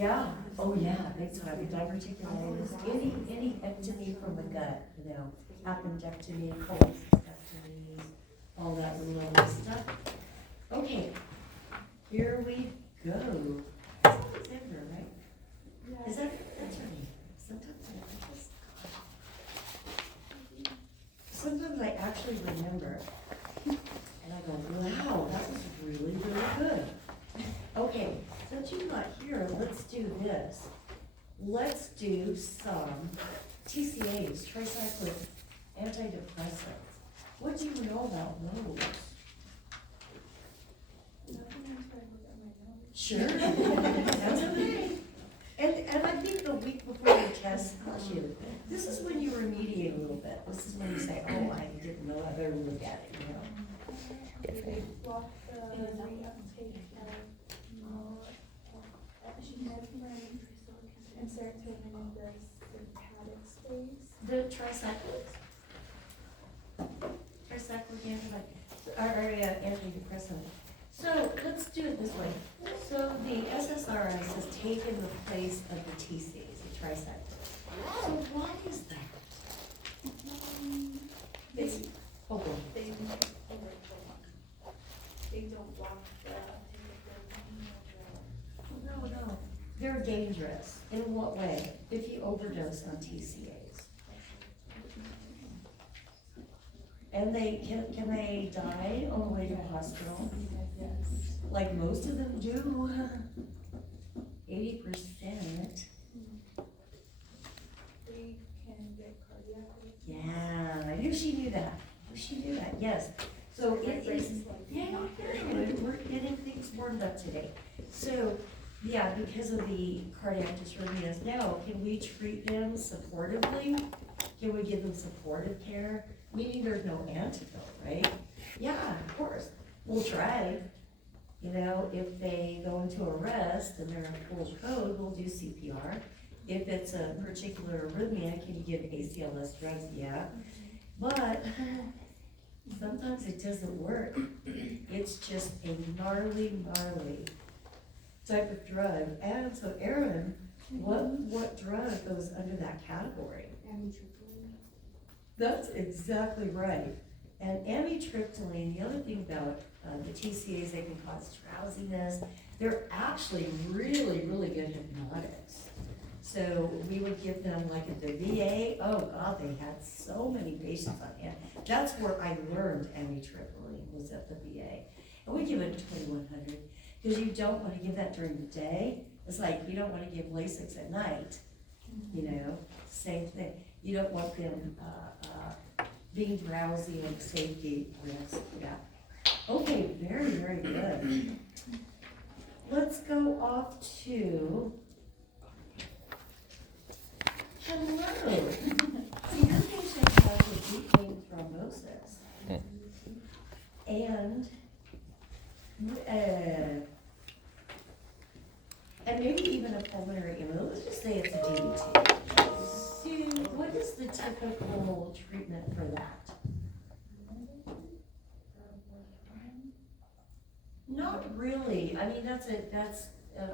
Yeah, oh yeah, big time, diverticulitis, any ectomy from the gut, you know, appendectomy, cholecystectomy, all that little stuff. Okay, here we go. It's Alexander, right? Is that's her name? Sometimes I actually remember, and I go, wow, that was really, really good. Okay, since you're not here, let's do this. Let's do some TCAs, tricyclic antidepressants. What do you know about those? Sure. That's okay. And I think the week before your test tells you, this is when you remediate a little bit. This is when you say, oh, I didn't know, I better look at it, you know. The tricyclics? Tricyclic antidepressant. So let's do it this way. So the SSRIs has taken the place of the TCs, the tricyclics. So why is that? It's, oh, go ahead. They don't block the. No. They're dangerous. In what way? If you overdose on TCAs. And they can they die on the way to the hospital? Yes. Like most of them do. 80%. They can get cardiac. Yeah, I knew she knew that. Yes. So it is. Yeah, we're getting things warmed up today. So, yeah, because of the cardiac dysrhythmias now, can we treat them supportively? Can we give them supportive care? Meaning there's no antidote, right? Yeah, of course. We'll try. You know, if they go into arrest and they're in full code, we'll do CPR. If it's a particular arrhythmia, can you give ACLS drugs? Yeah. But sometimes it doesn't work. It's just a gnarly type of drug. And so, Erin, what drug goes under that category? Amitriptyline. That's exactly right. And amitriptyline, the other thing about the TCAs, they can cause drowsiness. They're actually really, really good hypnotics. So we would give them like at the VA, oh God, they had so many patients on hand. That's where I learned amitriptyline, was at the VA. And we give it 2100 because you don't want to give that during the day. It's like you don't want to give Lasix at night, you know, same thing. You don't want them being drowsy and safety risk, yeah. Okay, very, very good. Let's go off to, hello. See, your patient has a deep vein thrombosis. And maybe even a pulmonary embolism. Let's just say it's a DVT. Sue, what is the typical treatment for that? Not really. I mean, that's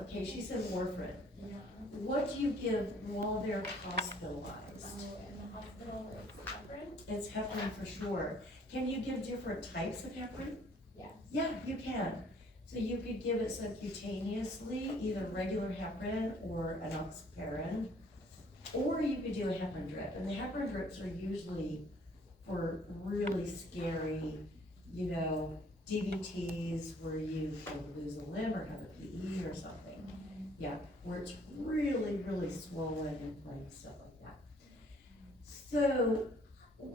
okay. She said warfarin. Yeah. What do you give while they're hospitalized? In the hospital, it's heparin. It's heparin for sure. Can you give different types of heparin? Yes. Yeah, you can. So you could give it subcutaneously, either regular heparin or an enoxaparin, or you could do a heparin drip. And the heparin drips are usually for really scary, you know, DVTs where you lose a limb or have a PE or something. Yeah, where it's really, really swollen and inflamed, stuff like that. So,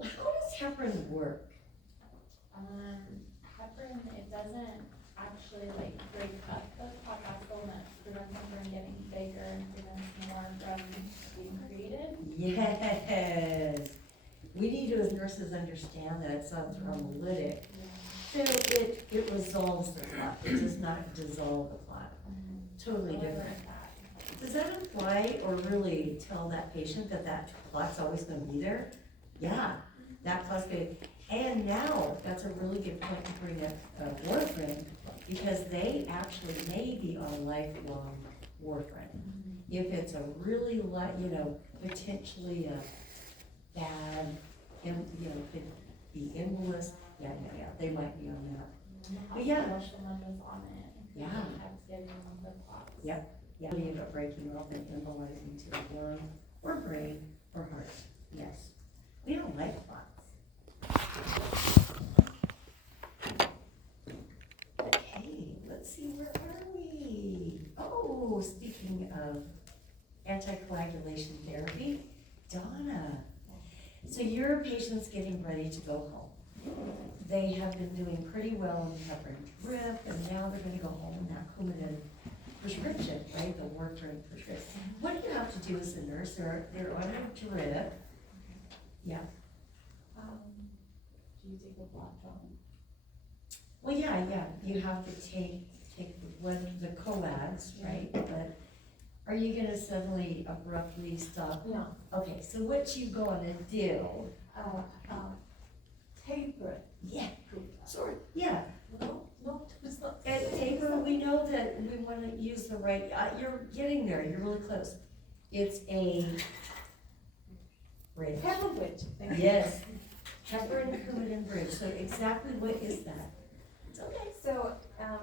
how does heparin work? Heparin, it doesn't actually like break up the clot vessel, and it prevents them from getting bigger and prevents more from being created. Yes. We need to, as nurses, understand that it's not thrombolytic. So it resolves the clot. It does not dissolve the clot. Totally different. Does that imply or really tell that patient that that clot's always going to be there? Yeah, that clot's good. And now that's a really good point to bring up warfarin, because they actually may be on lifelong warfarin. If it's a really potentially a bad, could be embolus, yeah, they might be on that. But yeah. Someone was on it. Yeah. Had to give them the clots. Yep. Yeah, you end up breaking off and embolizing to the lung, or brain, or heart, yes. We don't like clots. Okay, let's see, where are we? Oh, speaking of anticoagulation therapy, Donna. So your patient's getting ready to go home. They have been doing pretty well in heparin drip, and now they're gonna go home on that Coumadin prescription, right, the warfarin prescription. What do you have to do as a nurse? They're on a drip. Yeah, Do you take a blood draw? well, yeah, you have to take the coags, right, but are you gonna suddenly abruptly stop? No. Okay, so what you gonna do? Taper. Yeah, sort, yeah. No, it's not. At taper, we know that we wanna use the right, you're getting there, you're really close. It's a bridge. Pepper bridge. Yes, heparin Coumadin bridge, so exactly what is that? It's okay. So,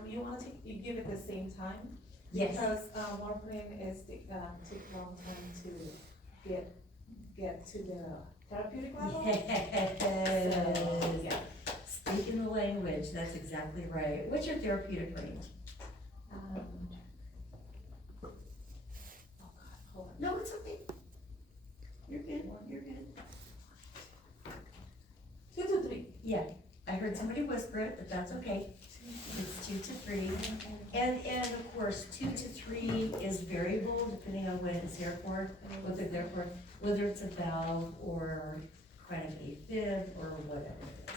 you wanna you give it the same time? Yes, Because, warfarin is, take a long time to get to the therapeutic level. yes. So, yeah. Speaking the language, that's exactly right. What's your therapeutic range? Oh God, hold on. No, it's okay. You're good, you're good. 2 to 3. Yeah, I heard somebody whisper it, but that's okay. It's 2 to 3. And of course, 2 to 3 is variable depending on what it's there for, what they're there for, whether it's a valve or chronic AFib or whatever it is,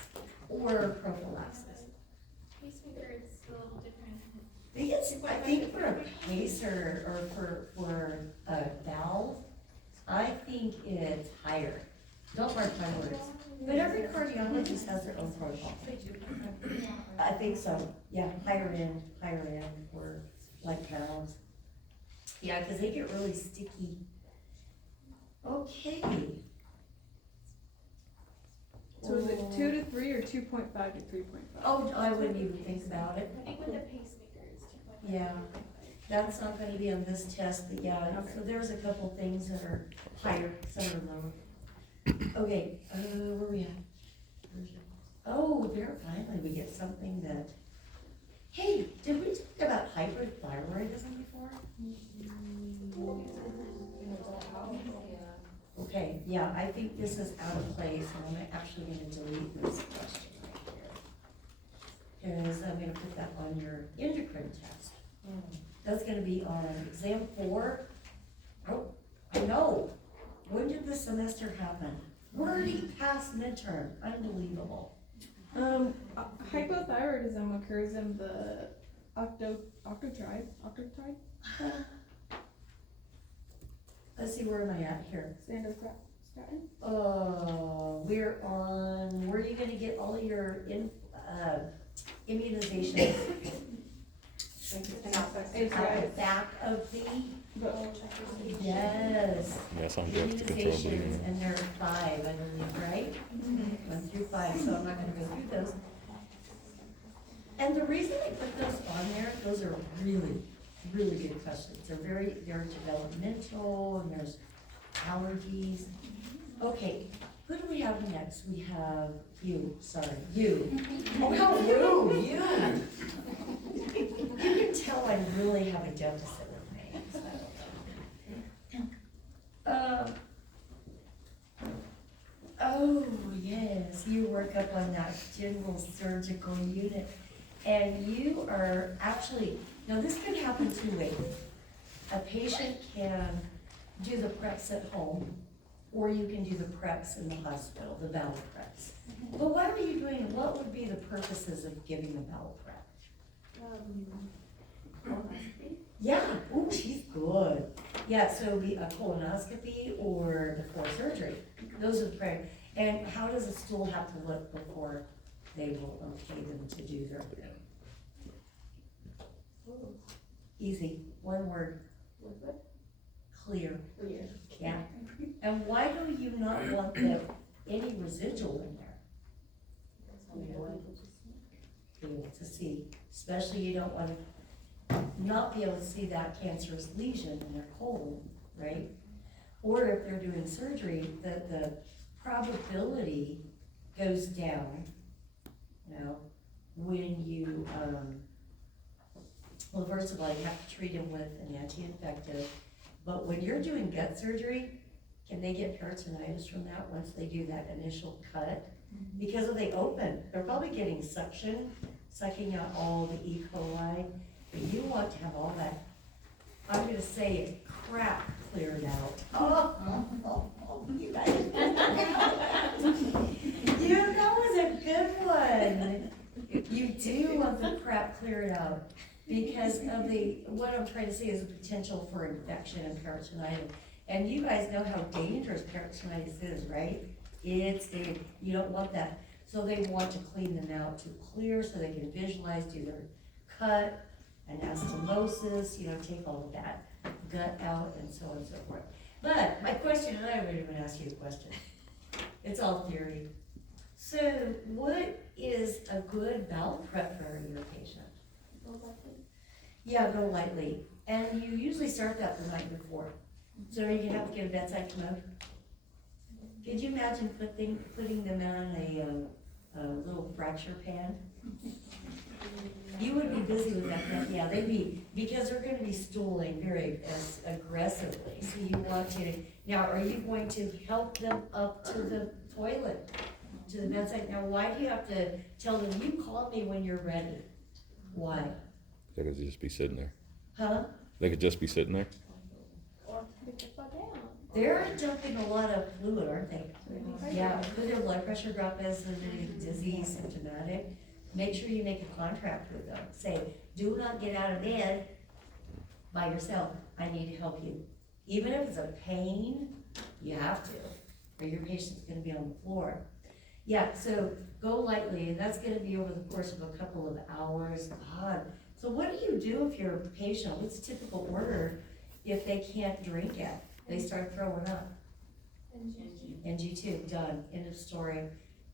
or prophylaxis. Pacemaker is a little different. I think for a pacer or for a valve, I think it's higher. Don't mark my words. But every cardiologist has their own protocol. I think so, yeah, higher end for like valves. Yeah, cause they get really sticky. Okay. So is it 2 to 3 or 2.5 to 3.5? Oh, I wouldn't even think about it. I think with the pacemaker it's 2.5. Yeah. That's not gonna be on this test, but yeah, so there's a couple things that are higher, some are lower. Okay, where we at? Oh, there, finally, we get something that, hey, did we talk about hyperthyroidism before? Okay, yeah, I think this is out of place, and I'm actually gonna delete this question right here. Cause I'm gonna put that on your endocrine test. That's gonna be on exam 4. Oh, I know. When did this semester happen? We're already past midterm, unbelievable. Hypothyroidism occurs in the octotide. Let's see, where am I at here? Sandostatin. We're on, where are you gonna get all your immunizations? At the back of the, yes. Yes, on drugs to control Immunizations, bleeding. and there are 5, I believe, right? 1 through 5, so I'm not gonna go through those. And the reason I put those on there, those are really, really good questions. They're developmental, and there's allergies. Okay, who do we have next? We have you, you. Oh, how rude, you. You can tell I really have a deficit with names. Oh, yes, you work up on that general surgical unit. And you are actually, now this could happen 2 ways. A patient can do the preps at home, or you can do the preps in the hospital, the valve preps. But what are you doing, what would be the purposes of giving the valve prep? Yeah, ooh, she's good. Yeah, so it'd be a colonoscopy or before surgery. Those are the prayer. And how does a stool have to look before they will okay them to do their thing? Easy, 1 word. clear. Clear. Yeah. And why do you not want any residual in there? Be able to see, especially you don't want to not be able to see that cancerous lesion in their colon, right? Or if they're doing surgery, the probability goes down, you know, when you, well, first of all, you have to treat them with an anti-infective, but when you're doing gut surgery, can they get peritonitis from that once they do that initial cut? Because if they open, they're probably getting sucking out all the E. coli, but you want to have all that, I'm gonna say it, crap cleared out. Oh, you guys. Yeah, that was a good one. You do want the crap cleared out because of what I'm trying to say is the potential for infection and peritonitis. And you guys know how dangerous peritonitis is, right? You don't want that. So they want to clean them out to clear so they can visualize, do their cut, anastomosis, take all of that gut out and so on and so forth. But my question, and I haven't even asked you a question. It's all theory. So what is a good bowel prep for your patient? Yeah, go lightly. And you usually start that the night before. So you have to get a bedside commode. Could you imagine putting them on a little fracture pan? You would be busy with that, yeah, they'd be, because they're gonna be stooling very aggressively, so you want to, now, are you going to help them up to the toilet, to the bedside? Now, why do you have to tell them, you call me when you're ready? Why? They could just be sitting there. Huh? They could just be sitting there. Or pick the fuck out. They're dumping a lot of fluid, aren't they? Yeah, could their blood pressure drop as they're dizzy, symptomatic? Make sure you make a contract with them. Say, do not get out of bed by yourself. I need to help you. Even if it's a pain, you have to, or your patient's gonna be on the floor. Yeah, so go lightly, and that's gonna be over the course of a couple of hours. God. So what do you do if you're a patient? What's a typical order if they can't drink it? They start throwing up. NG2, done, end of story.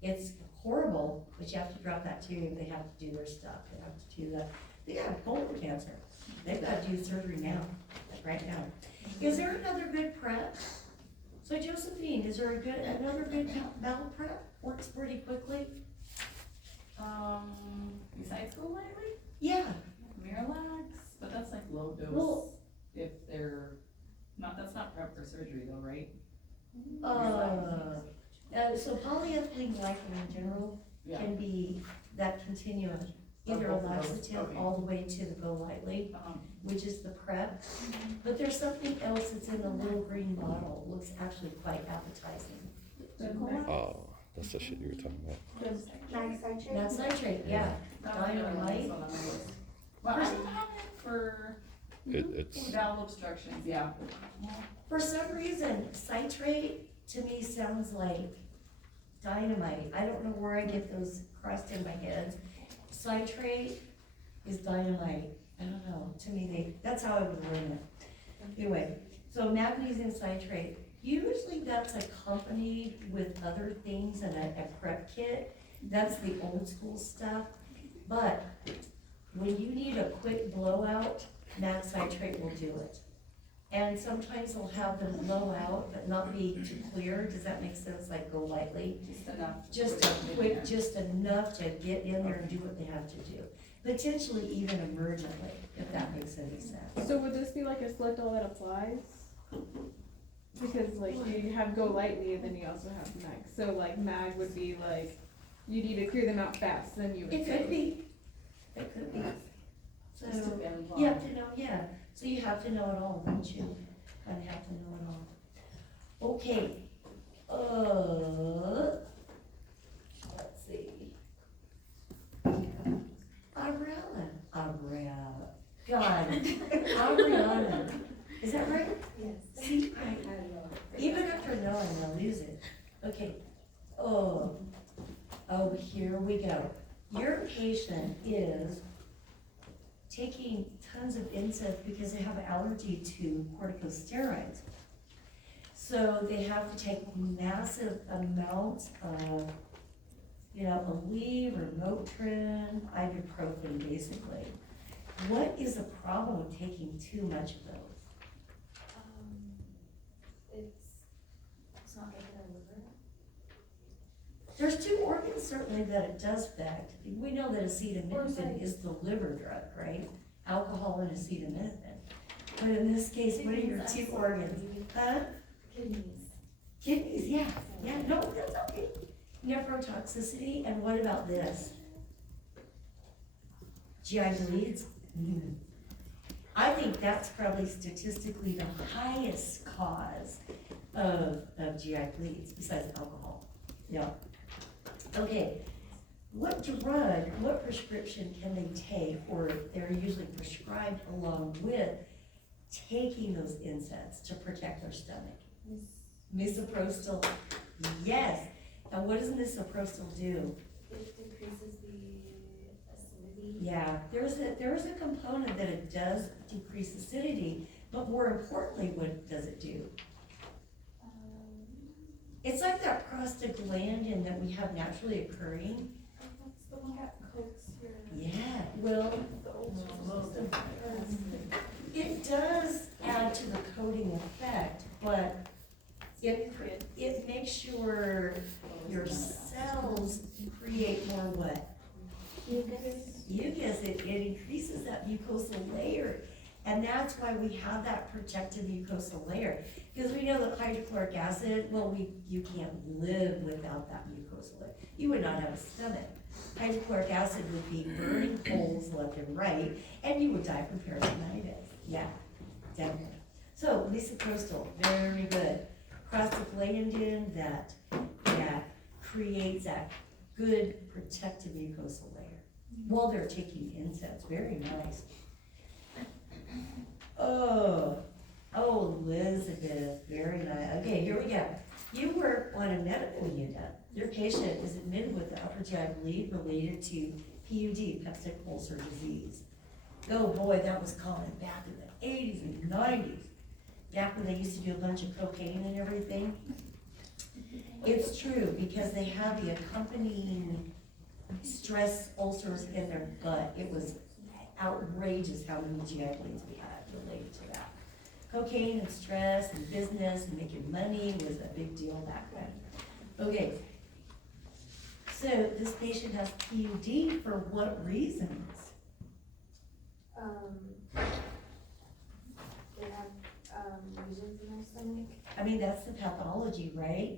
It's horrible, but you have to drop that too. They have to do their stuff. They have to do that. They have colon cancer. They've got to do surgery now, right now. Is there another good prep? So Josephine, is there another good bowel prep? Works pretty quickly? Besides go lightly, Yeah. Miralax, but that's like low dose. Well- If they're not, that's not prep for surgery though, right? So polyethylene glycol in general Yeah. can be that continuum, either a Both of those, laxative okay. all the way to the go lightly, Um, which is the prep. But there's something else that's in the little green bottle, looks actually quite appetizing. Oh, that's the shit you were talking about. That's nitrate, yeah. Dynamite. Well, I have it for It's bowel obstructions, yeah. For some reason, citrate to me sounds like dynamite. I don't know where I get those crossed in my head. Citrate is dynamite. I don't know, to me, that's how I would learn it. Anyway, so magnesium citrate, usually that's accompanied with other things in a prep kit. That's the old school stuff. But when you need a quick blowout, mag citrate will do it. And sometimes they'll have them blow out, but not be too clear. Does that make sense? Like go lightly? Just enough. Just a quick, just enough to get in there and do what they have to do. Potentially even emergently, if that makes any sense. So would this be like a select all that applies? Because like you have go lightly and then you also have mag. So like mag would be like, you need to clear them out fast, then you would It say. could be. It could be. So, Just depends on. you have to know, yeah. So you have to know it all, don't you? Kind of have to know it all. Okay. Let's see. Ariella. God. Ariana. Is that right? Yes. See, even after knowing, I'll lose it. Okay. Oh, here we go. Your patient is taking tons of NSAIDs because they have an allergy to corticosteroids. So they have to take massive amounts of, Aleve or Motrin, ibuprofen, basically. What is the problem with taking too much of those? It's not good for the liver. There's two organs certainly that it does affect. We know that acetaminophen is the liver drug, right? Alcohol and acetaminophen. But in this case, what are your two organs? Huh? Kidneys. Kidneys, yeah, no, that's okay. Nephrotoxicity, and what about this? GI bleeds? I think that's probably statistically the highest cause of GI bleeds, besides alcohol. Yeah. Okay, what drug, what prescription can they take, or they're usually prescribed along with taking those NSAIDs to protect their stomach? Misoprostol, yes. And what does misoprostol do? It decreases the acidity. Yeah, there is a component that it does decrease acidity, but more importantly, what does it do? It's like that prostaglandin that we have naturally occurring. That's the one that coats your. Yeah, well, it does add to the coating effect, but it makes sure your cells create more what? Mucus, it increases that mucosal layer. And that's why we have that protective mucosal layer. Because we know that hydrochloric acid, you can't live without that mucosal layer. You would not have a stomach. Hydrochloric acid would be burning holes left and right, and you would die from peritonitis. Yeah, definitely. So misoprostol, very good. Prostaglandin, that creates that good protective mucosal layer while they're taking NSAIDs. Very nice. Oh, Elizabeth, very nice. Okay, here we go. You work on a medical unit. Your patient is admitted with the upper GI bleed related to PUD, peptic ulcer disease. Oh boy, that was common back in the 80s and 90s. Back when they used to do a bunch of cocaine and everything. It's true, because they have the accompanying stress ulcers in their gut. It was outrageous how many GI bleeds we had related to that. Cocaine and stress and business and making money was a big deal back then. Okay, so this patient has PUD for what reasons? They have, lesions in their stomach. I mean, that's the pathology, right?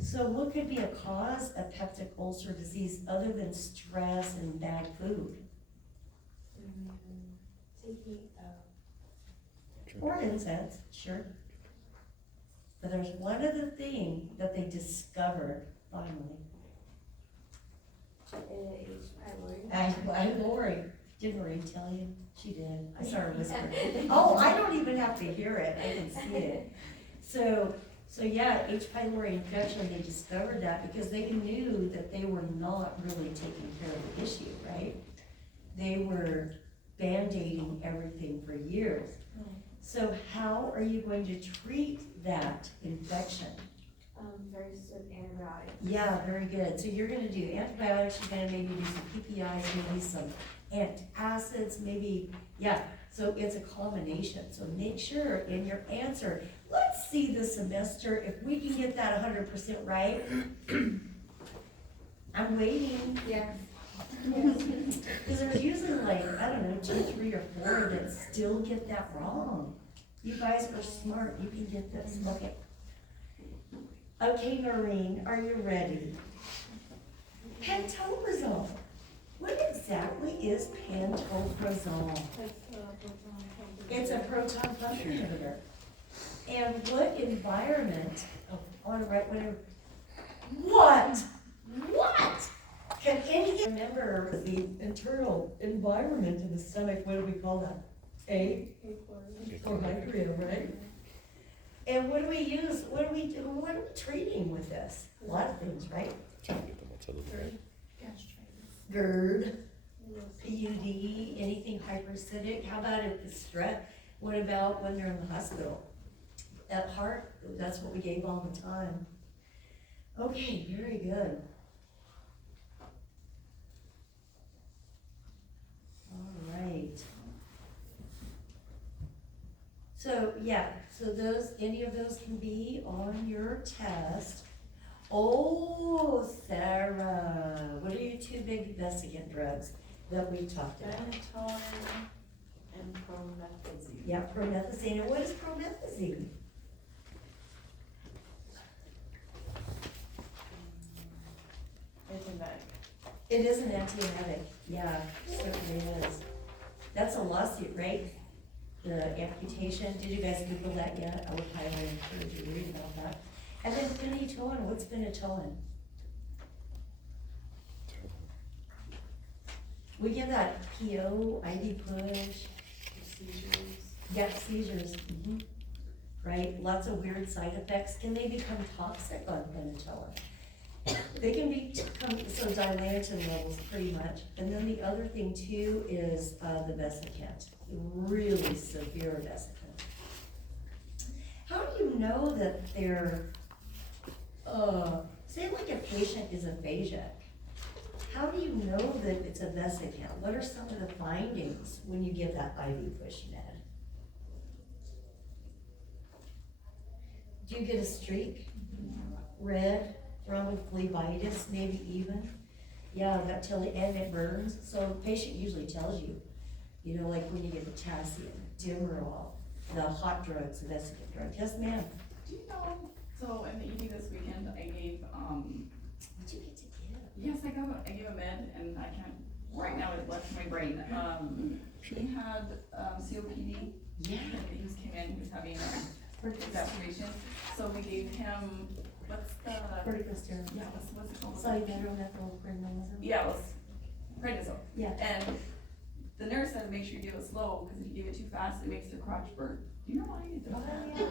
So what could be a cause of peptic ulcer disease other than stress and bad food? Taking, Or NSAIDs, sure. But there's one other thing that they discovered finally. H. pylori. Lori, did Marie tell you? She did. I saw her whisper. Oh, I don't even have to hear it. I can see it. So yeah, H. pylori infection, they discovered that because they knew that they were not really taking care of the issue, right? They were band-aiding everything for years. So how are you going to treat that infection? First with antibiotics. Yeah, very good. So you're gonna do antibiotics, you're gonna maybe do some PPIs, maybe some antacids, maybe, yeah. So it's a combination. So make sure in your answer, let's see this semester if we can get that 100% right. I'm waiting. Yeah. Because there's usually like, I don't know, 2, 3, or 4 that still get that wrong. You guys are smart, you can get this. Okay. Okay, Noreen, are you ready? Pantoprazole. What exactly is pantoprazole? It's a proton pump inhibitor. And what environment, on right whenever, what? Can any remember the internal environment of the stomach? What do we call that? Or hypria, right? And what do we use? What are we treating with this? A lot of things, right? Trying to get them all to the right. GERD, PUD, anything hyperacidic? How about if it's stress? What about when they're in the hospital? At heart, that's what we gave all the time. Okay, very good. All right. So, yeah, so those, any of those can be on your test. Oh, Sarah, what are your two big vesicant drugs that we talked about? Phenytoin and promethazine. Yeah, promethazine, and what is promethazine? It's a med. It is an antiemetic, yeah, certainly is. That's a lawsuit, right? The amputation, did you guys Google that yet? I would highly encourage you to read about that. And then phenytoin, what's phenytoin? We give that PO, IV push, Seizures. yeah, seizures, right? Lots of weird side effects. Can they become toxic on phenytoin? They can become, so dilanthin levels pretty much. And then the other thing too is the vesicant, really severe vesicant. How do you know that they're, say like a patient is aphasic, how do you know that it's a vesicant? What are some of the findings when you give that IV push med? Do you get a streak? Red, thrombophlebitis, maybe even? Yeah, that and it burns, so the patient usually tells you, you know, like when you get potassium, Demerol, the hot drugs, the vesicant drugs. Yes, ma'am? Do you know, so in the ED this weekend, I gave, What'd you get to give? yes, I gave a med, and I can't, right now it left my brain. He had, COPD. Yeah. He just came in, he was having exacerbation, so we gave him, what's the, Corticosteroid. yeah, what's it called? Salmeterol-methylprednisolone. Yeah, it was prednisone. Yeah. And the nurse said, make sure you give it slow, because if you give it too fast, it makes their crotch burn. Do you know why it does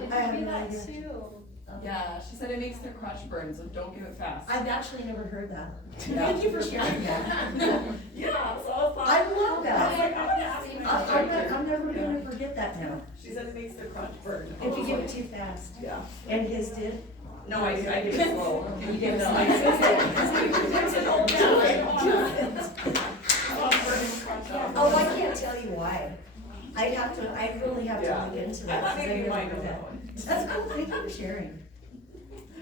that? I have no idea. too. Yeah, she said it makes their crotch burn, so don't give it fast. I've actually never heard that. Yeah. Thank you for sharing that. Yeah, so I was like. I love I was that. like, I'm gonna ask my I'm never gonna forget that now. She said it makes their crotch burn. If you give it too fast. Yeah. And his did? No, I gave it slow. You gave it No, slow. I said, "Oh, Do it, do it. I'm burning crotch out." Oh, I can't tell you why. I'd really have to Yeah. look into I that. thought 'cause maybe I've you might never know heard that one. That's cool, thank you for sharing.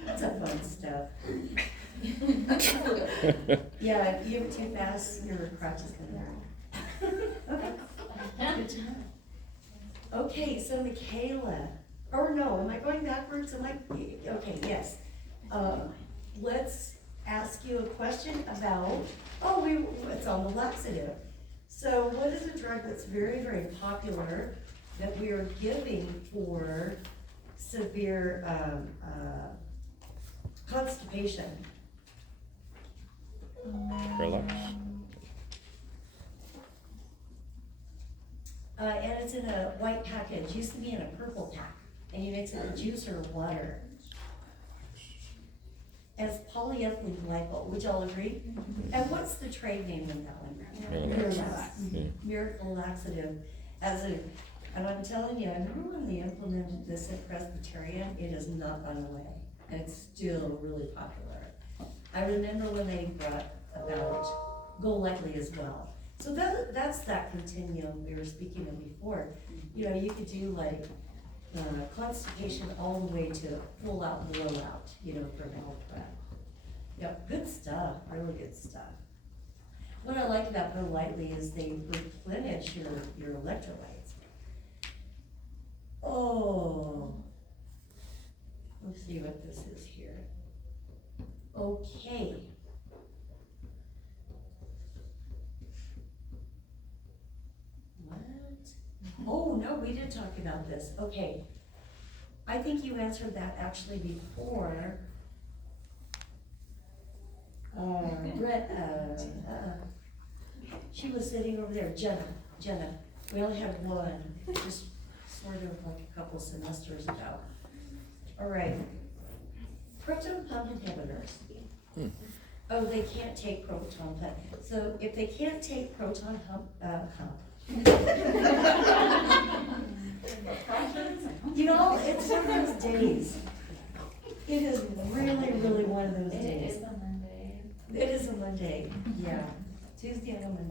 That's a fun stuff. Yeah, if you give it too fast, your crotch is gonna burn. Okay, good to know. Okay, so Michaela, or no, am I going backwards? Okay, yes. Let's ask you a question about, it's on the laxative. So what is a drug that's very, very popular that we are giving for severe, constipation? Relax. And it's in a white package, used to be in a purple pack, and you mix it with juice or water. And it's polyethylene glycol, would y'all agree? And what's the trade name in that one? Miralax. Yeah. Miracle laxative, and I'm telling you, I remember when they implemented this at Presbyterian, it has not gone away, and it's still really popular. I remember when they brought about Go Lightly as well. So that's that continuum we were speaking of before. You know, you could do like, constipation all the way to full out blowout, you know, for bowel prep. Yep, good stuff, really good stuff. What I like about Go Lightly is they replenish your electrolytes. Oh, let's see what this is here. Okay. What? Oh, no, we did talk about this, okay. I think you answered that actually before. She was sitting over there, Jenna, we only had one, just sort of like a couple semesters ago. All right, proton pump inhibitors. Oh, they can't take proton pump, so if they can't take proton You know, it's one of those days. It is really, really one of those It days. is a Monday. It is a Monday, yeah, Tuesday and a Monday.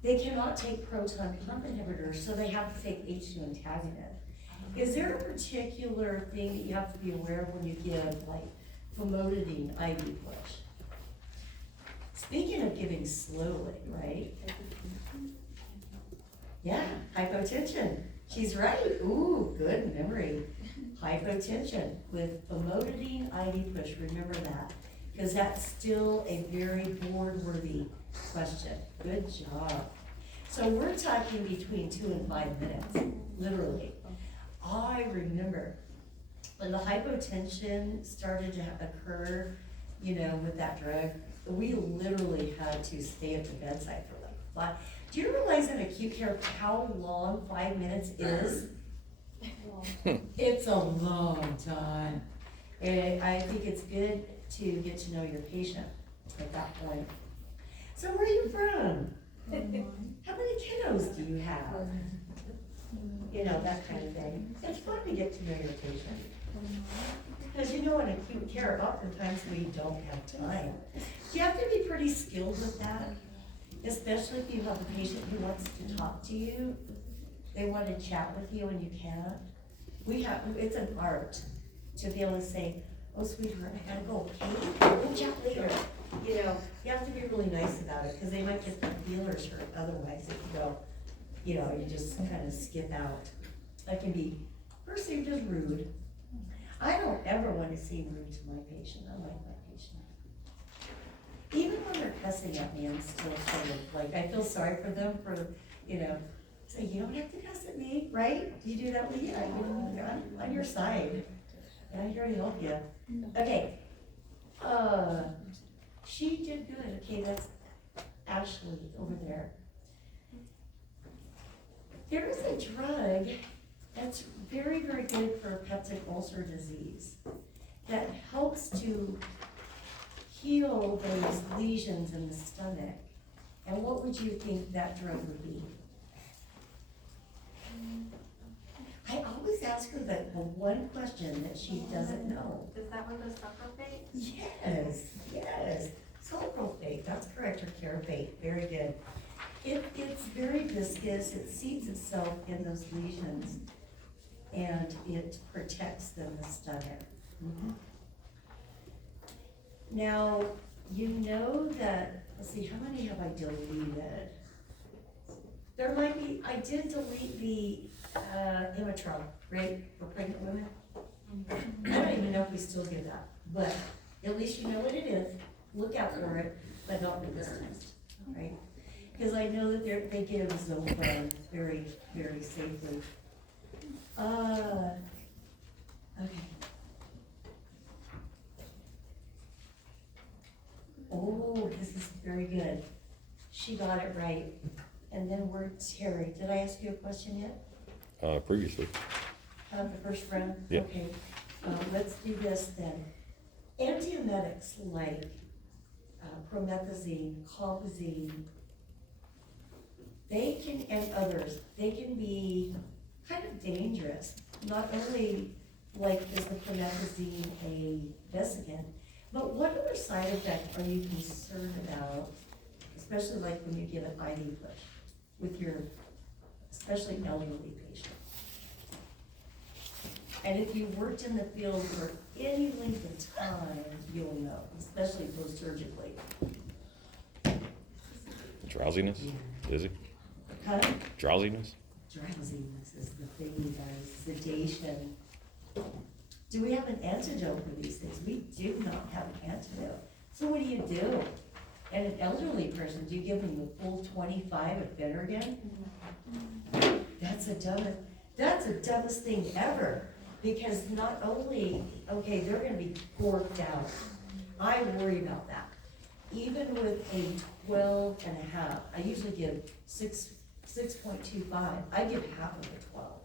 They cannot take proton pump inhibitors, so they have to take H2 antagonist. Is there a particular thing that you have to be aware of when you give, like, famotidine IV push? Speaking of giving slowly, right? Yeah, hypotension. She's right. Ooh, good memory. Hypotension with famotidine IV push. Remember that, because that's still a very board-worthy question. Good job. So we're talking between 2 and 5 minutes, literally. I remember when the hypotension started to occur, you know, with that drug, we literally had to stay at the bedside for like 5. Do you realize in acute care how long 5 minutes is? It's a long time. And I think it's good to get to know your patient at that point. So where are you from? How many kiddos do you have? You know, that kind of thing. It's fun to get to know your patient. Because you know, in acute care, oftentimes we don't have time. You have to be pretty skilled with that, especially if you have a patient who wants to talk to you. They want to chat with you and you can't. It's an art to be able to say, oh, sweetheart, I gotta go, okay? We'll chat later. You know, you have to be really nice about it, because they might get their feelers hurt otherwise if you go, you know, you just kind of skip out. That can be perceived as rude. I don't ever want to seem rude to my patient. I like my patient. Even when they're cussing at me, I'm still sort of like, I feel sorry for them for, you know, say, you don't have to cuss at me, right? Do you do that with you? I'm on your side. And I'm here to help you. Okay. She did good. Okay, that's Ashley over there. There is a drug that's very, very good for peptic ulcer disease that helps to heal those lesions in the stomach. And what would you think that drug would be? I always ask her the one question that she doesn't know. Is that one the sulforaphate? Yes, sulforaphate, that's correct, or carafate, very good. It's very viscous, it seeds itself in those lesions, and it protects them in the stomach. Now, you know that, let's see, how many have I deleted? There might be, I did delete the Imitron, right, for pregnant women? I don't even know if we still give that, but at least you know what it is, look out for it, but not with this test, right? Because I know that they give Zofran very, very safely. Okay. Oh, this is very good. She got it right. And then we're Terry. Did I ask you a question yet? Previously. The first round? Yeah. Okay. Let's do this then. Antiemetics like promethazine, colchicine, they can, and others, they can be kind of dangerous. Not only like is the promethazine a vesicant, but what other side effect are you concerned about, especially like when you give an IV push with your, especially elderly patient? And if you worked in the field for any length of time, you'll know, especially post-surgically. Drowsiness, is it? Huh? Drowsiness? Drowsiness is the thing, you guys, sedation. Do we have an antidote for these things? We do not have an antidote. So what do you do? And an elderly person, do you give them the full 25 of Phenergan? That's the dumbest thing ever. Because not only, okay, they're gonna be forked out. I worry about that. Even with a 12 and a half, I usually give 6.25. I give half of the 12.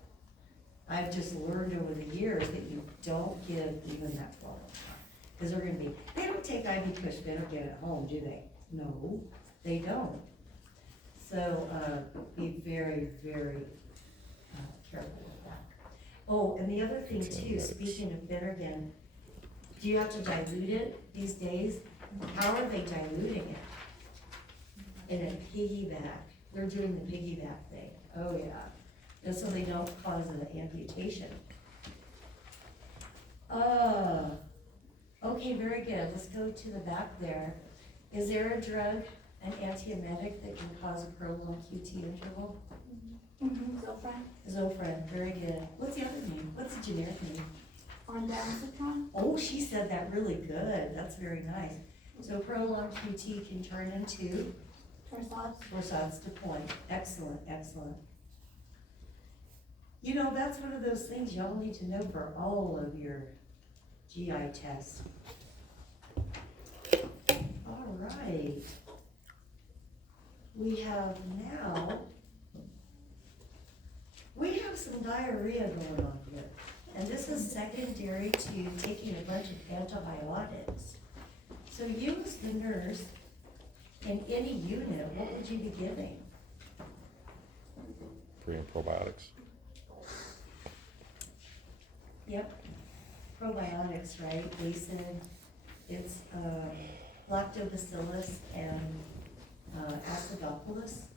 I've just learned over the years that you don't give even that 12 and a half. Because they're gonna be, they don't take IV push Phenergan at home, do they? No, they don't. So, be very, very, careful with that. Oh, and the other thing too, speaking of Finnegan, do you have to dilute it these days? How are they diluting it? In a piggyback, they're doing the piggyback thing, oh yeah, and so they don't cause an amputation. Okay, very good, let's go to the back there. Is there a drug, an antiemetic that can cause a prolonged QT interval? Zofran, very good. What's the other name? What's the generic name? Oh, she said that really good, that's very nice. So prolonged QT can turn into? Torsades de Pointes, excellent, excellent. You know, that's one of those things y'all need to know for all of your GI tests. All right. We have some diarrhea going on here. And this is secondary to taking a bunch of antibiotics. So you as the nurse, in any unit, what would you be giving? Pre and probiotics. Yep, probiotics, right, acid, it's, lactobacillus and, acidophilus.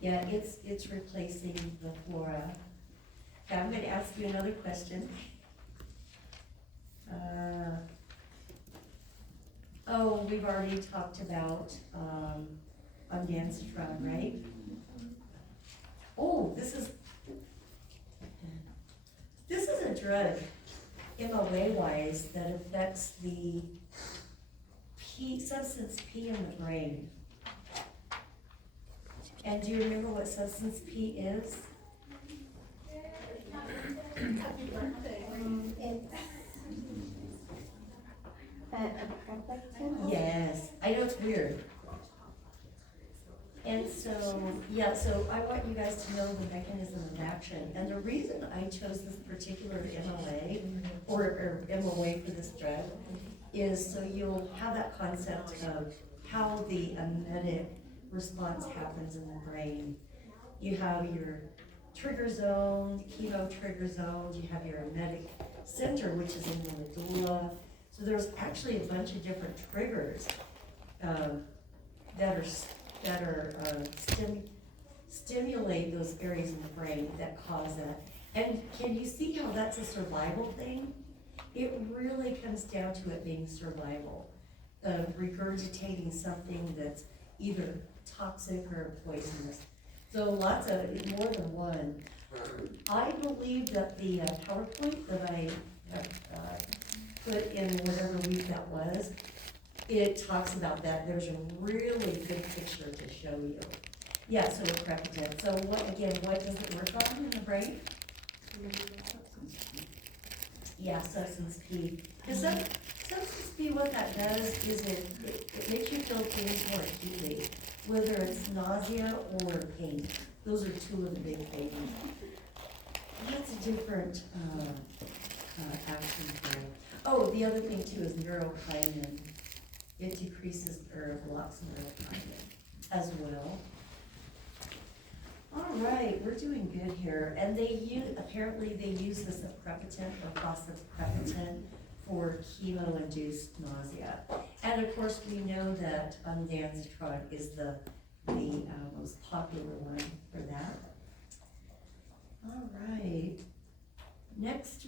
Yeah, it's replacing the flora. Okay, I'm gonna ask you another question. We've already talked about, ondansetron, right? Oh, this is a drug, MOA-wise, that affects the substance P in the brain. And do you remember what substance P is? Yes, I know it's weird. And so, yeah, so I want you guys to know the mechanism of action. And the reason I chose this particular MOA, or MOA for this drug, is so you'll have that concept of how the emetic response happens in the brain. You have your trigger zone, chemo trigger zones, you have your emetic center, which is in the medulla. So there's actually a bunch of different triggers stimulate those areas in the brain that cause that. And can you see how that's a survival thing? It really comes down to it being survival, regurgitating something that's either toxic or poisonous. So more than one. I believe that the PowerPoint that I put in whatever week that was, it talks about that. There's a really good picture to show you. Yeah, so aprepitant. So what does it work on in the brain? Yeah, substance P. Because substance P, what that does is it makes you feel things more acutely, whether it's nausea or pain. Those are two of the big things. That's a different action for it. Oh, the other thing too is neurokinin. It decreases or blocks neurokinin as well. All right, we're doing good here. And apparently they use this aprepitant or fosaprepitant for chemo-induced nausea. And of course, we know that ondansetron is the most popular one for that. All right. Next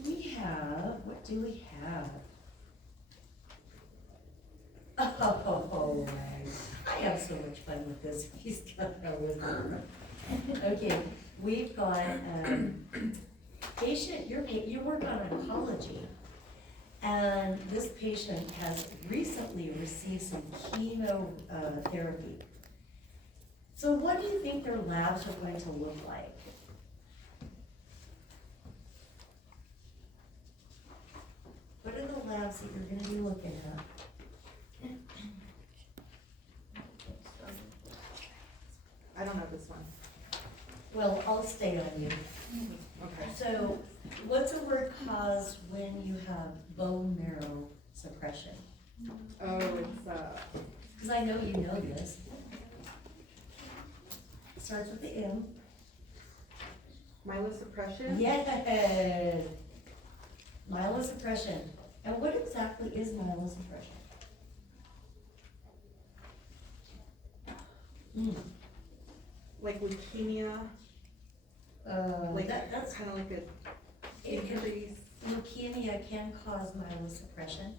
what do we have? Oh, I have so much fun with this. He's got that with me. Okay, we've got patient, you work on oncology, and this patient has recently received some chemotherapy. So what do you think their labs are going to look like? What are the labs that you're gonna be looking at? I don't know this one. Well, I'll stay on you. Okay. So, what's a word cause when you have bone marrow suppression? Oh, it's, Because I know you know this. starts with the M. Myelosuppression? Yes. Myelosuppression. And what exactly is myelosuppression? Like leukemia, like That's kind of like a it can- increase. leukemia can cause myelosuppression.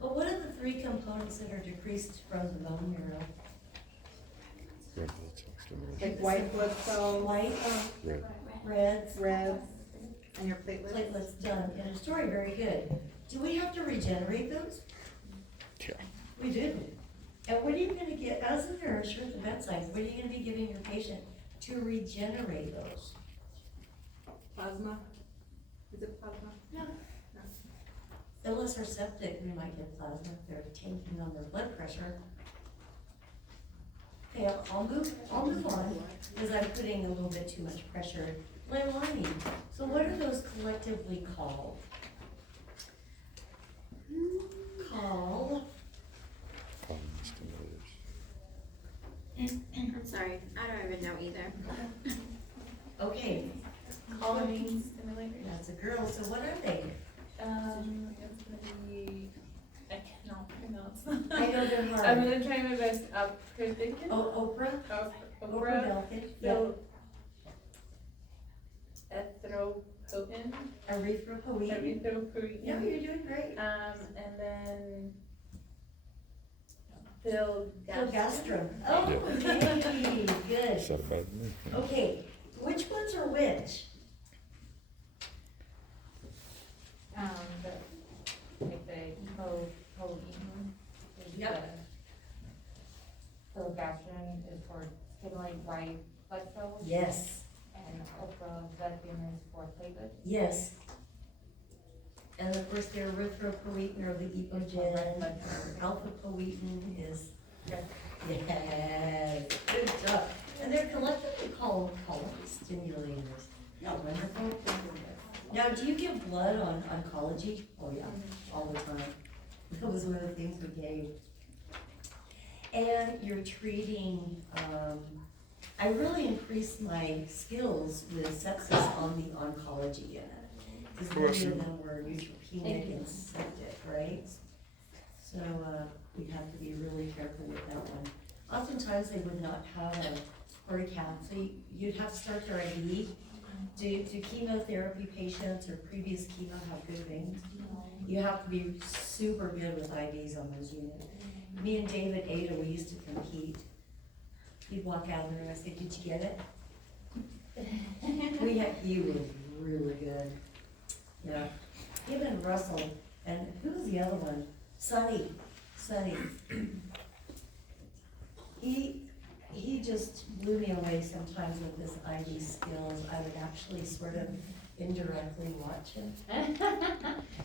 But what are the three components that are decreased from the bone marrow? Red blood cell stimulation. Like white blood cells, White, Red. reds, reds, and your platelets. platelets, done. And a story, very good. Do we have to regenerate those? Yeah. We do. And what are you gonna get, as a nurse, you're at the bedside, what are you gonna be giving your patient to regenerate those? Plasma. Is it plasma? Unless they're septic, we might get plasma if they're tanking on their blood pressure. Okay, I'll move on, because I'm putting a little bit too much pressure. Lining. So what are those collectively called? Called, Stimulators. I'm sorry, I don't even know either. okay, Colony stimulator. that's a girl, so what are they? It's gonna be, I cannot pronounce. I know they're I'm hard. gonna try my best. Prothicin? Oh, Oprah? Oprah Oprah. Belkin, yep. Erythropoietin. Erythropoietin. Erythropoietin. No, you're doing great. And then Filgastrum. Oh, yay, good. Said it better than me. Okay, which ones are which? Like the co-eaten is Yep. the filgastrin is for stimulate white blood cells, Yes, and oprobectin is for platelets. yes. And of course, the erythropoietin or the epogen, alpha-poietin is, yes, good job. And they're collectively called colony stimulators. Yeah, wonderful. Now, do you give blood on oncology? Oh, yeah, all the time. That was one of the things we gave. And you're treating, I really increased my skills with sepsis on the oncology unit. Because many of them were neutropenic and septic, right? So, we have to be really careful with that one. Oftentimes, they would not have a porta cap, so you'd have to start their IV. Do chemotherapy patients or previous chemo have good veins? You have to be super good with IVs on those units. Me and David Ada, we used to compete. He'd walk out of there and I said, did you get it? He was really good. Yeah. Him and Russell, and who was the other one? Sonny. He just blew me away sometimes with his IV skills. I would actually sort of indirectly watch him.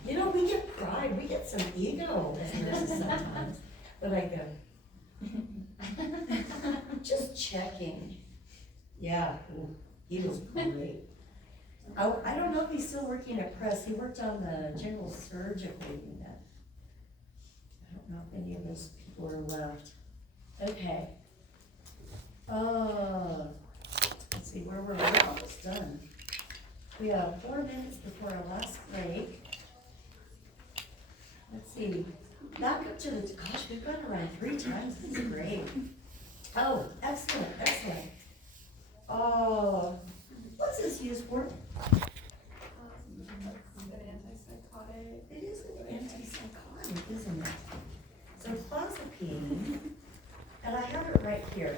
You know, we get pride, we get some ego as nurses sometimes, but I go, just checking. Yeah, ooh, he was great. I don't know if he's still working at Press. He worked on the general surgical unit. I don't know if any of those people are left. Okay. Let's see, where we're almost done. We have 4 minutes before our last break. Let's see, back up to the, gosh, we've gone around 3 times, this is great. Oh, excellent. Oh, what's this used for? An antipsychotic. It is an antipsychotic, isn't it? So clozapine, and I have it right here.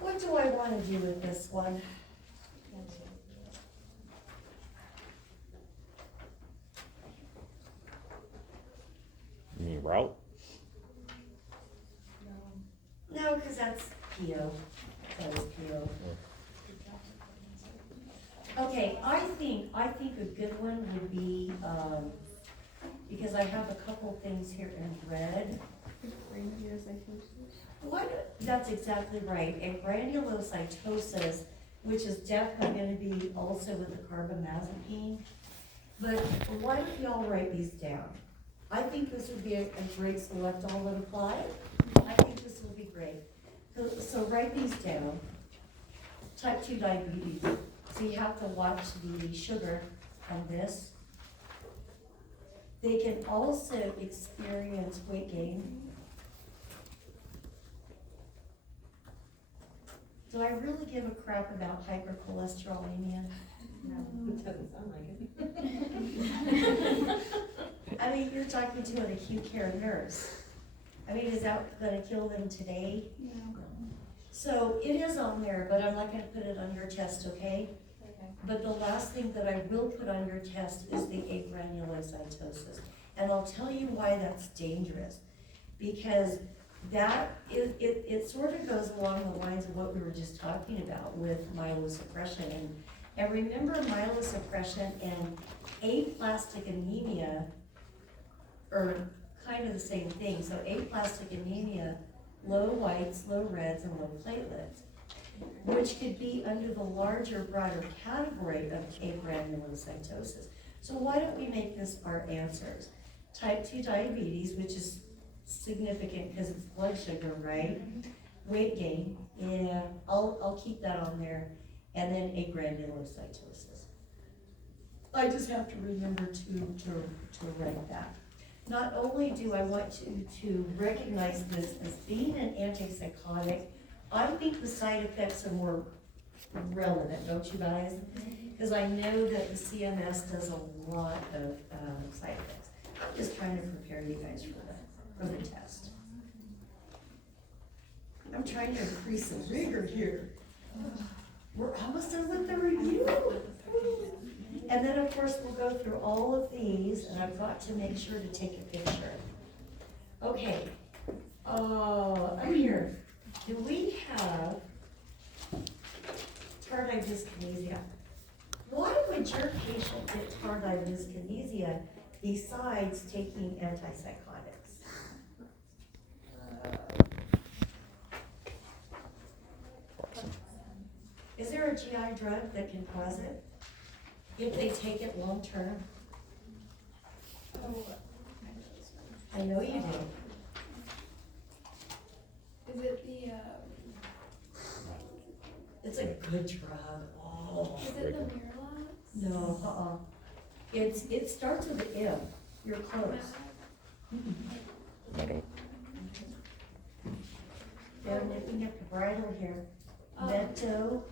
What do I want to do with this one? You mean route? No, because that's PO. That is PO. Okay, I think a good one would be, because I have a couple things here in red. That's exactly right, and granulocytosis, which is definitely gonna be also with the carbamazepine. But why don't y'all write these down? I think this would be a great select all that apply. I think this will be great. So write these down. Type 2 diabetes. So you have to watch the sugar on this. They can also experience weight gain. Do I really give a crap about hypercholesterolemia? No, it doesn't sound like it. I mean, you're talking to an acute care nurse. I mean, is that gonna kill them today? So it is on there, but I'm not gonna put it on your test, okay? Okay. But the last thing that I will put on your test is the agranulocytosis. And I'll tell you why that's dangerous. Because it sort of goes along the lines of what we were just talking about with myelosuppression. And remember, myelosuppression and aplastic anemia are kind of the same thing. So aplastic anemia, low whites, low reds, and low platelets, which could be under the larger, broader category of agranulocytosis. So why don't we make this our answers? Type 2 diabetes, which is significant because it's blood sugar, right? Weight gain, yeah, I'll keep that on there. And then agranulocytosis. I just have to remember to write that. Not only do I want you to recognize this as being an antipsychotic, I think the side effects are more relevant, don't you guys? Because I know that the CMS does a lot of side effects. I'm just trying to prepare you guys for the test. I'm trying to increase the rigor here. We're almost done with the review. And then, of course, we'll go through all of these, and I've got to make sure to take a picture. Okay, up here, do we have tardive dyskinesia? Why would your patient get tardive dyskinesia besides taking antipsychotics? Is there a GI drug that can cause it if they take it long term? I know you do. Is it the, It's a good drug. Oh. is it the Miralax? No, it starts with an M. You're close. I don't, They're nipping at the bridle here. Mento,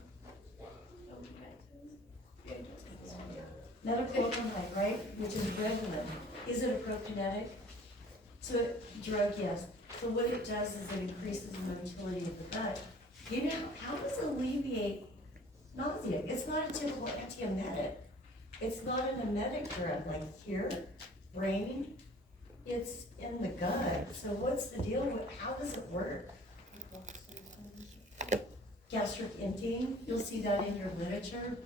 metoclopramide, right, which is Revlimid. Is it a prokinetic? So, drug, yes. So what it does is it increases the motility of the gut. You know, how does it alleviate nausea? It's not a typical antiemetic. It's not an emetic drug like here, brain. It's in the gut. So what's the deal with, how does it work? Gastric emptying, you'll see that in your literature.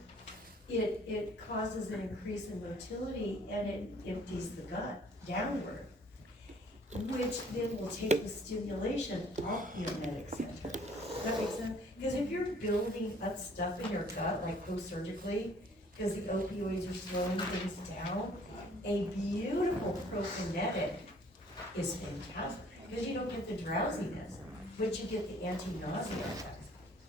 It causes an increase in motility and it empties the gut downward, which then will take the stimulation off the emetic center. That makes sense? Because if you're building up stuff in your gut, like post-surgically, because the opioids are slowing things down, a beautiful prokinetic is fantastic, because you don't get the drowsiness, but you get the anti-nausea effects.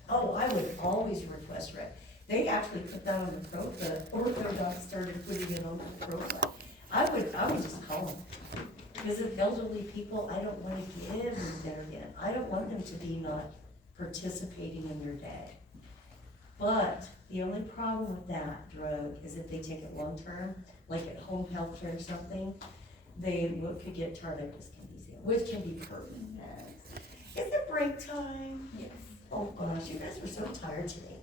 Oh, I would always request Red. They actually put that on the Profa, Orthodox started putting it on the Profa. I would just call them. Because if elderly people, I don't want to give them Narcan. I don't want them to be not participating in their day. But the only problem with that drug is if they take it long-term, like at home health care or something, they could get tardive dyskinesia, which can be permanent. Is it break time? Yes. Oh gosh, you guys were so tired today.